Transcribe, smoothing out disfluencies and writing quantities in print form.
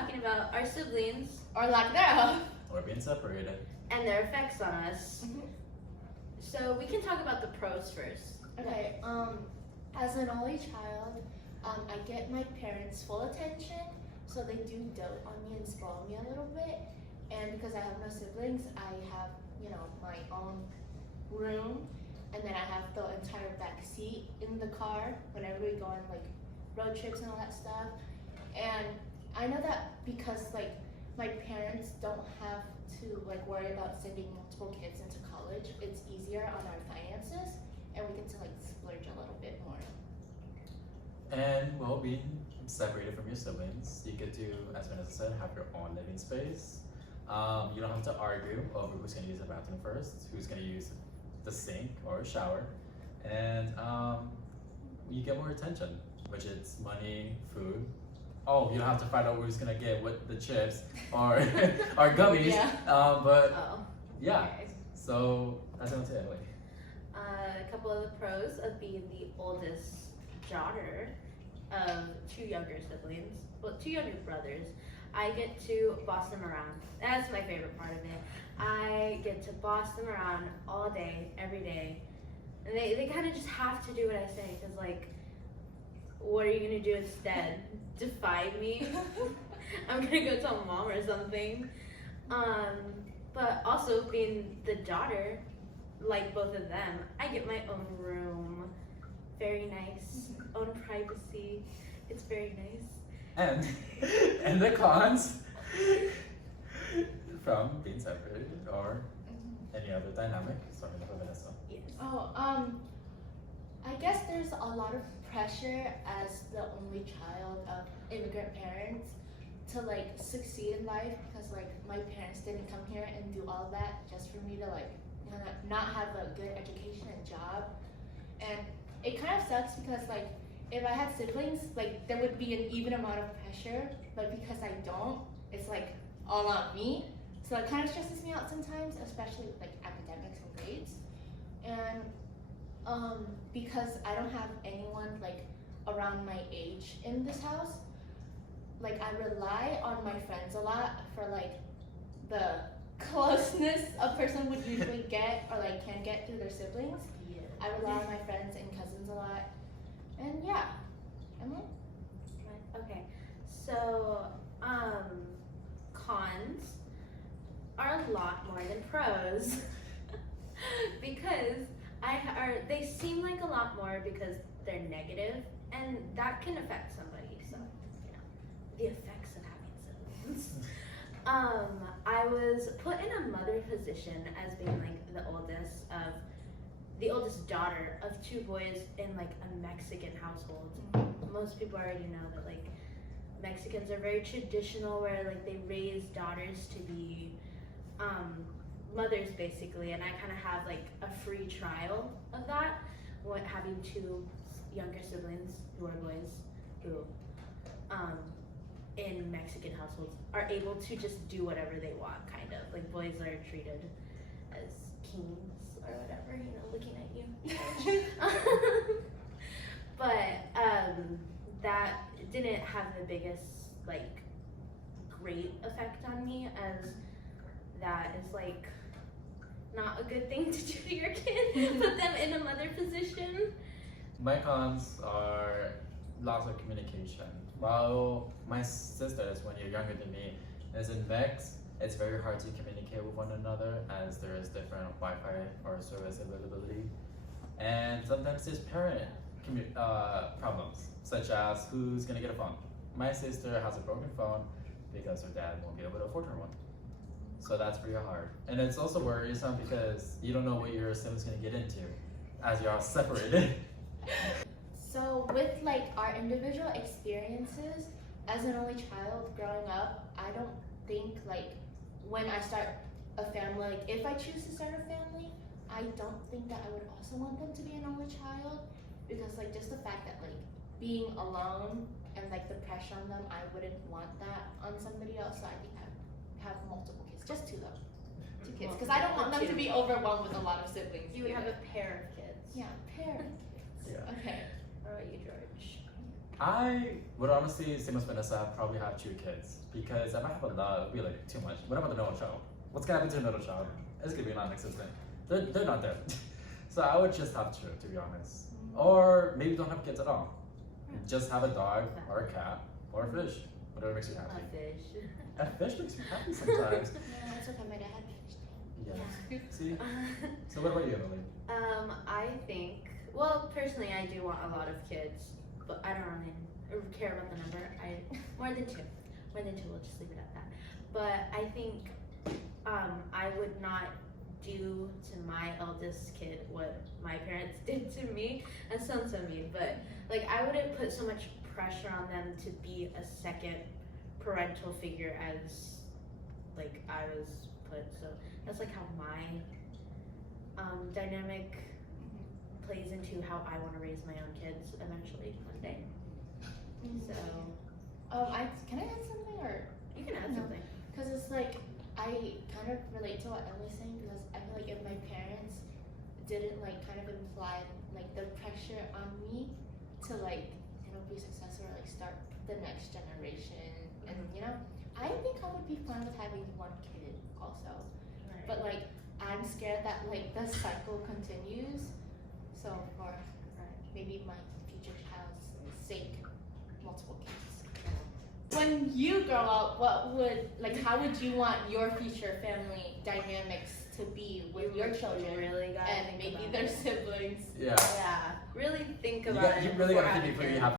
talking about our siblings Or lack thereof. Or being separated. and their effects on us. So we can talk about the pros first. Okay, as an only child, I get my parents' full attention, so they do dote on me and spoil me a little bit. And because I have no siblings, I have, my own room, and then I have the entire back seat in the car whenever we go on like road trips and all that stuff. And I know that because like my parents don't have to like worry about sending multiple kids into college, it's easier on our finances, and we get to like splurge a little bit more. And well, being separated from your siblings, you get to, as Vanessa said, have your own living space. You don't have to argue over who's going to use the bathroom first, who's going to use the sink or a shower, and you get more attention, which is money, food. Oh, you don't have to fight over who's going to get what the chips or or gummies. Yeah. But Oh. yeah, Okay. so that's going to Italy. A couple of the pros of being the oldest daughter of two younger siblings, well, two younger brothers. I get to boss them around. That's my favorite part of it. I get to boss them around all day, every day. And they kind of just have to do what I say, because, like, what are you going to do instead? Defy me? I'm going to go tell mom or something. But also, being the daughter, like both of them, I get my own room. Very nice. Own privacy. It's very nice. And the cons from being separated or any other dynamic. Sorry for Vanessa. Yes. Oh, I guess there's a lot of pressure as the only child of immigrant parents to like succeed in life, because like my parents didn't come here and do all that just for me to like not have a good education and job. And it kind of sucks because like if I had siblings, like there would be an even amount of pressure, but because I don't, it's like all on me. So it kind of stresses me out sometimes, especially with like academics and grades. And because I don't have anyone like around my age in this house, like I rely on my friends a lot for like the closeness a person would usually get or like can get through their siblings. Yeah. I rely on my friends and cousins a lot. And yeah, Emily? Okay. So, cons are a lot more than pros. Because they seem like a lot more because they're negative, and that can affect somebody. So, the effects of having siblings. I was put in a mother position as being like the oldest daughter of two boys in like a Mexican household. Most people already know that like Mexicans are very traditional, where like they raise daughters to be mothers basically, and I kind of have like a free trial of that, having two younger siblings who are boys who in Mexican households are able to just do whatever they want, kind of like boys are treated as kings or whatever, looking at you. But that didn't have the biggest like great effect on me, as that is like not a good thing to do to your kid. Put them in a mother position. My cons are lots of communication. While my sister is 1 year younger than me, is in Mex, it's very hard to communicate with one another as there is different Wi-Fi or service availability. And sometimes there's parent problems, such as who's gonna get a phone. My sister has a broken phone because her dad won't be able to afford her one. So that's pretty hard. And it's also worrisome because you don't know what your sibling is gonna get into as you're all separated. So with like our individual experiences as an only child growing up, I don't think like when I start a family, like if I choose to start a family, I don't think that I would also want them to be an only child, because like just the fact that like being alone and like the pressure on them, I wouldn't want that on somebody else. So I think I have multiple kids, just two though, two kids, because I don't want them to be overwhelmed with a lot of siblings. You would have a pair of kids. Yeah, pair of kids. Yeah. Okay. How about you, George? I would honestly, same as Vanessa, probably have 2 kids because if I have a lot, it would be like too much. What about the middle child? What's gonna happen to the middle child? It's gonna be non-existent. They're not there. So I would just have 2, to be honest. Or maybe don't have kids at all. Just have a dog or a cat or a fish, whatever makes you A happy. fish. A fish makes me happy sometimes. Yeah, it's okay. My dad had fish. Yes. See. So what about you, Emily? I think, well, personally, I do want a lot of kids, but I don't really care about the number. More than 2. More than 2, we'll just leave it at that. But I think I would not do to my eldest kid what my parents did to me. That sounds so mean, but like I wouldn't put so much pressure on them to be a second parental figure as like I was put. So that's like how my dynamic plays into how I want to raise my own kids eventually one day. So Can I add something or? you can add No. something. Because it's like, I kind of relate to what Emily's saying because I feel like if my parents didn't like kind of imply like the pressure on me to like, be successful or like start the next generation and I think I would be fine with having 1 kid also. Right. But like, I'm scared that like the cycle continues. So for maybe my future child's sake, multiple kids. When you grow up, how would you want your future family dynamics to be with your children really gotta and think maybe about their it. siblings? Yeah. Yeah, really think You, about got, it. you really before gotta think having before you kids. have